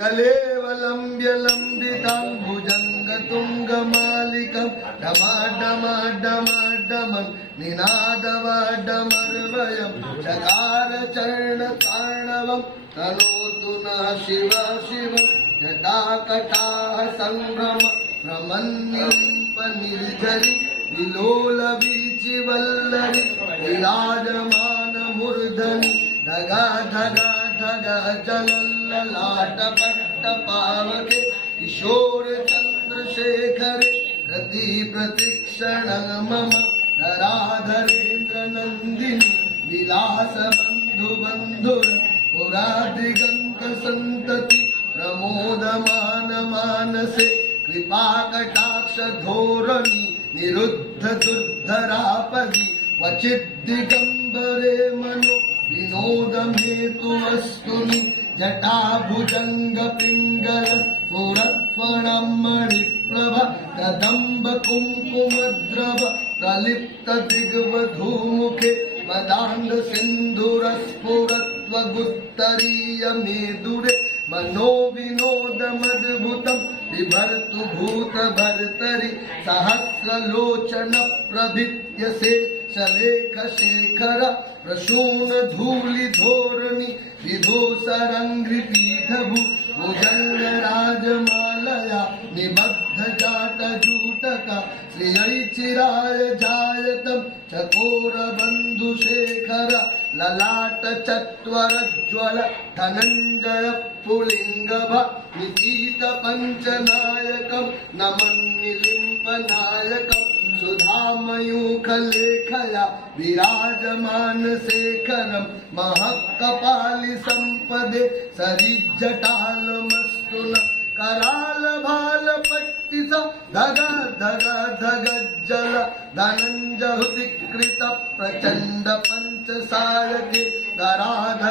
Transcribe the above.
कलेवलम्ब्य लम्बितं भुजङ्गतुङ्गमालिकं डमाडमाडमाडमं निनादवाडमर्वयं चकारचरणताण्डवं तनोतु नः शिव शिवं जटाकटाः सम्भ्रम भ्रमन्निलिम्पनिर्झरि विलोलवीचिवल्लरि विराजमानमूर्धनि धगा धगा धगा जलल्ललाट पावके किशोर चंद्रशेखरे प्रति प्रतिक्षण मम धराधरेन्द्र नंदिनी विलास बंधु बंधुर पुरादिगंत संतति प्रमोदमान मानसे कृपा कटाक्ष धोरणी निरुद्ध दुर्धरापदि क्वचित् दिगंबरे मनो विनोदमेतु अस्तुनि जटा भुजंग पिंगल पुरत्वणं मणिप्रभ कदम्ब कुंकुमद्रव प्रलिप्त दिग्वधूमुखे मदान्ध सिन्धुरस्फुरत्वगुत्तरीय मेदुरे मनो विनोदमद्भुतं बिभर्तु भूत भर्तरि सहस्रलोचन प्रभित्यसे शलेख शेखर प्रशून धूलि धोरणी विधूसरंघ्रिपीठभु भुजंग राजमालया निबद्ध जाट जूटका श्रियैचिराय जायतं चकोर बंधु शेखर ललाट चत्वरज्वल धनंजय पुलिंगभ नितीत पंचनायकं नमन्निलिम्पनायकं सुधामयूखलेखया विराजमान शेखरं महत्कपालि संपदे सरिज्जटालमस्तु न कराल भाल पट्टिस धग धग धग जल धनंजय कृत प्रचंड पंचसायके धराधर